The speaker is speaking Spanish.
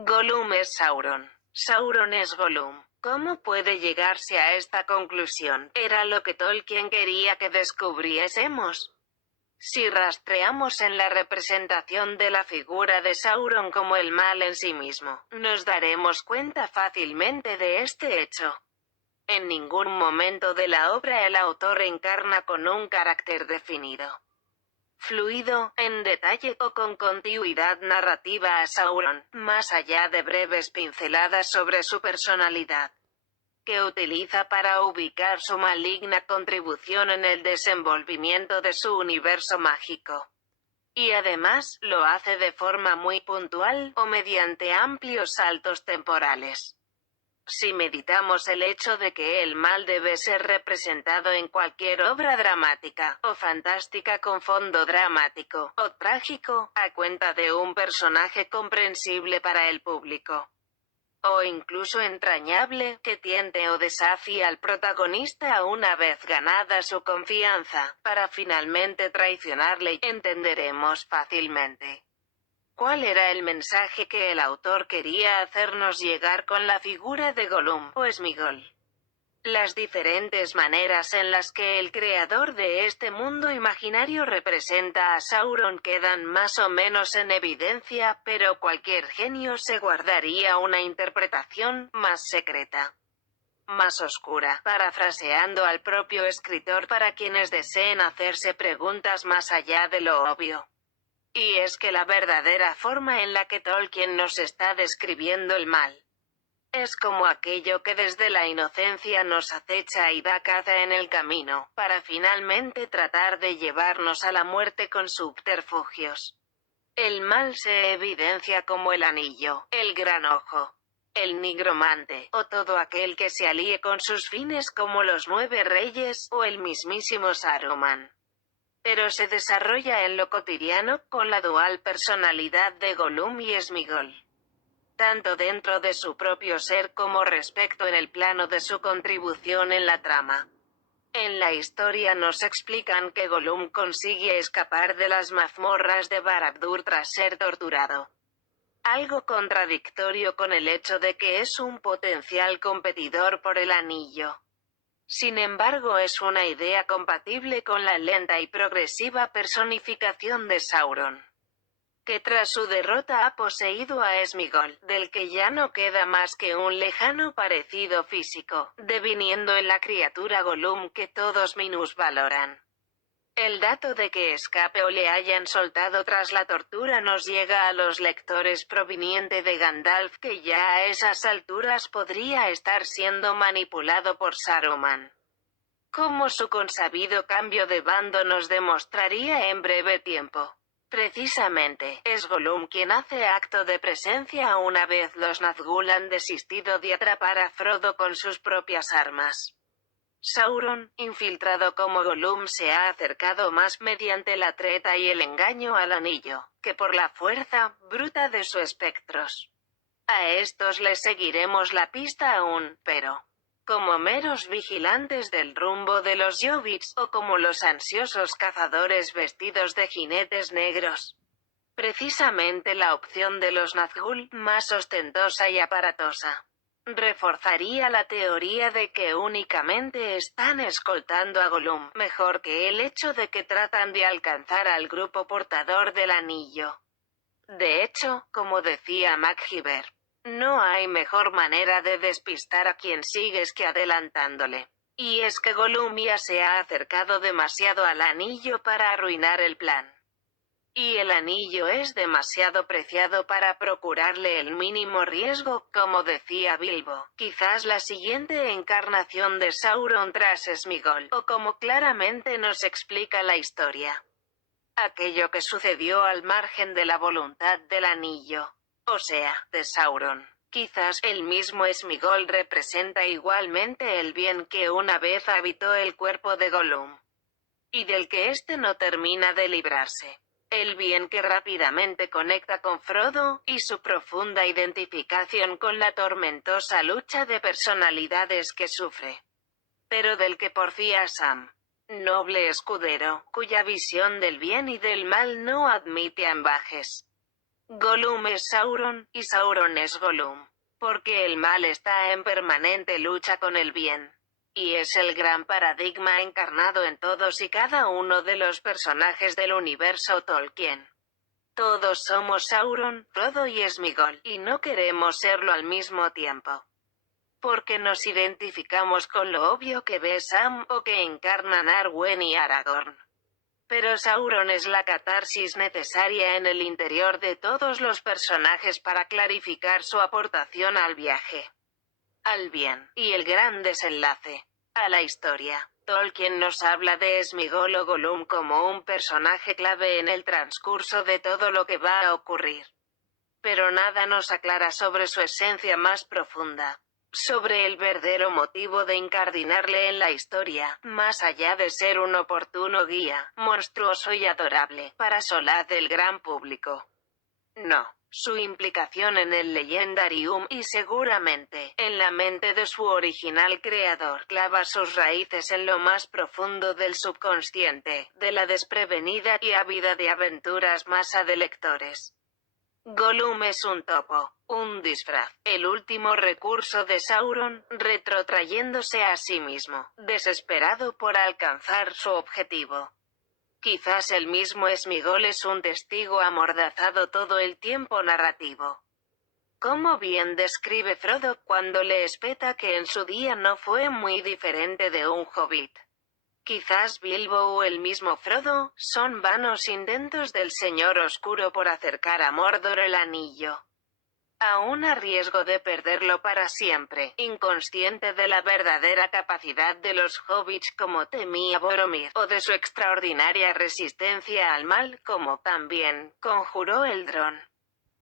Gollum es Sauron. Sauron es Gollum. ¿Cómo puede llegarse a esta conclusión? Era lo que Tolkien quería que descubriésemos. Si rastreamos en la representación de la figura de Sauron como el mal en sí mismo, nos daremos cuenta fácilmente de este hecho. En ningún momento de la obra el autor encarna con un carácter definido, fluido, en detalle o con continuidad narrativa a Sauron, más allá de breves pinceladas sobre su personalidad, que utiliza para ubicar su maligna contribución en el desenvolvimiento de su universo mágico. Y además, lo hace de forma muy puntual, o mediante amplios saltos temporales. Si meditamos el hecho de que el mal debe ser representado en cualquier obra dramática, o fantástica con fondo dramático, o trágico, a cuenta de un personaje comprensible para el público, o incluso entrañable, que tiente o desafía al protagonista una vez ganada su confianza, para finalmente traicionarle, entenderemos fácilmente ¿cuál era el mensaje que el autor quería hacernos llegar con la figura de Gollum o Sméagol? Las diferentes maneras en las que el creador de este mundo imaginario representa a Sauron quedan más o menos en evidencia, pero cualquier genio se guardaría una interpretación más secreta, más oscura, parafraseando al propio escritor para quienes deseen hacerse preguntas más allá de lo obvio. Y es que la verdadera forma en la que Tolkien nos está describiendo el mal es como aquello que desde la inocencia nos acecha y da caza en el camino, para finalmente tratar de llevarnos a la muerte con subterfugios. El mal se evidencia como el anillo, el gran ojo, el nigromante, o todo aquel que se alíe con sus fines como los 9 reyes, o el mismísimo Saruman. Pero se desarrolla en lo cotidiano, con la dual personalidad de Gollum y Sméagol, tanto dentro de su propio ser como respecto en el plano de su contribución en la trama. En la historia nos explican que Gollum consigue escapar de las mazmorras de Barad-dûr tras ser torturado, algo contradictorio con el hecho de que es un potencial competidor por el anillo. Sin embargo, es una idea compatible con la lenta y progresiva personificación de Sauron, que tras su derrota ha poseído a Sméagol, del que ya no queda más que un lejano parecido físico, deviniendo en la criatura Gollum que todos minusvaloran. El dato de que escape o le hayan soltado tras la tortura nos llega a los lectores proveniente de Gandalf, que ya a esas alturas podría estar siendo manipulado por Saruman, como su consabido cambio de bando nos demostraría en breve tiempo. Precisamente, es Gollum quien hace acto de presencia una vez los Nazgûl han desistido de atrapar a Frodo con sus propias armas. Sauron, infiltrado como Gollum, se ha acercado más mediante la treta y el engaño al anillo, que por la fuerza bruta de sus espectros. A estos les seguiremos la pista aún, pero como meros vigilantes del rumbo de los Hobbits, o como los ansiosos cazadores vestidos de jinetes negros. Precisamente la opción de los Nazgûl, más ostentosa y aparatosa, reforzaría la teoría de que únicamente están escoltando a Gollum, mejor que el hecho de que tratan de alcanzar al grupo portador del anillo. De hecho, como decía MacGyver, no hay mejor manera de despistar a quien sigues que adelantándole. Y es que Gollum ya se ha acercado demasiado al anillo para arruinar el plan. Y el anillo es demasiado preciado para procurarle el mínimo riesgo, como decía Bilbo. Quizás la siguiente encarnación de Sauron tras Sméagol, o como claramente nos explica la historia, aquello que sucedió al margen de la voluntad del anillo, o sea, de Sauron. Quizás el mismo Sméagol representa igualmente el bien que una vez habitó el cuerpo de Gollum, y del que éste no termina de librarse. El bien que rápidamente conecta con Frodo, y su profunda identificación con la tormentosa lucha de personalidades que sufre, pero del que porfía Sam, noble escudero, cuya visión del bien y del mal no admite ambajes. Gollum es Sauron, y Sauron es Gollum. Porque el mal está en permanente lucha con el bien. Y es el gran paradigma encarnado en todos y cada uno de los personajes del universo Tolkien. Todos somos Sauron, Frodo y Smigol, y no queremos serlo al mismo tiempo. Porque nos identificamos con lo obvio que ve Sam o que encarnan Arwen y Aragorn. Pero Sauron es la catarsis necesaria en el interior de todos los personajes para clarificar su aportación al viaje, al bien, y el gran desenlace, a la historia. Tolkien nos habla de Smigol o Gollum como un personaje clave en el transcurso de todo lo que va a ocurrir. Pero nada nos aclara sobre su esencia más profunda, sobre el verdadero motivo de incardinarle en la historia, más allá de ser un oportuno guía, monstruoso y adorable, para solaz del gran público. No. Su implicación en el Legendarium y seguramente en la mente de su original creador clava sus raíces en lo más profundo del subconsciente, de la desprevenida y ávida de aventuras masa de lectores. Gollum es un topo, un disfraz, el último recurso de Sauron, retrotrayéndose a sí mismo, desesperado por alcanzar su objetivo. Quizás el mismo Smigol es un testigo amordazado todo el tiempo narrativo. Como bien describe Frodo cuando le espeta que en su día no fue muy diferente de un hobbit. Quizás Bilbo o el mismo Frodo son vanos intentos del Señor Oscuro por acercar a Mordor el anillo. Aún a riesgo de perderlo para siempre, inconsciente de la verdadera capacidad de los hobbits como temía Boromir, o de su extraordinaria resistencia al mal como también conjuró Eldron.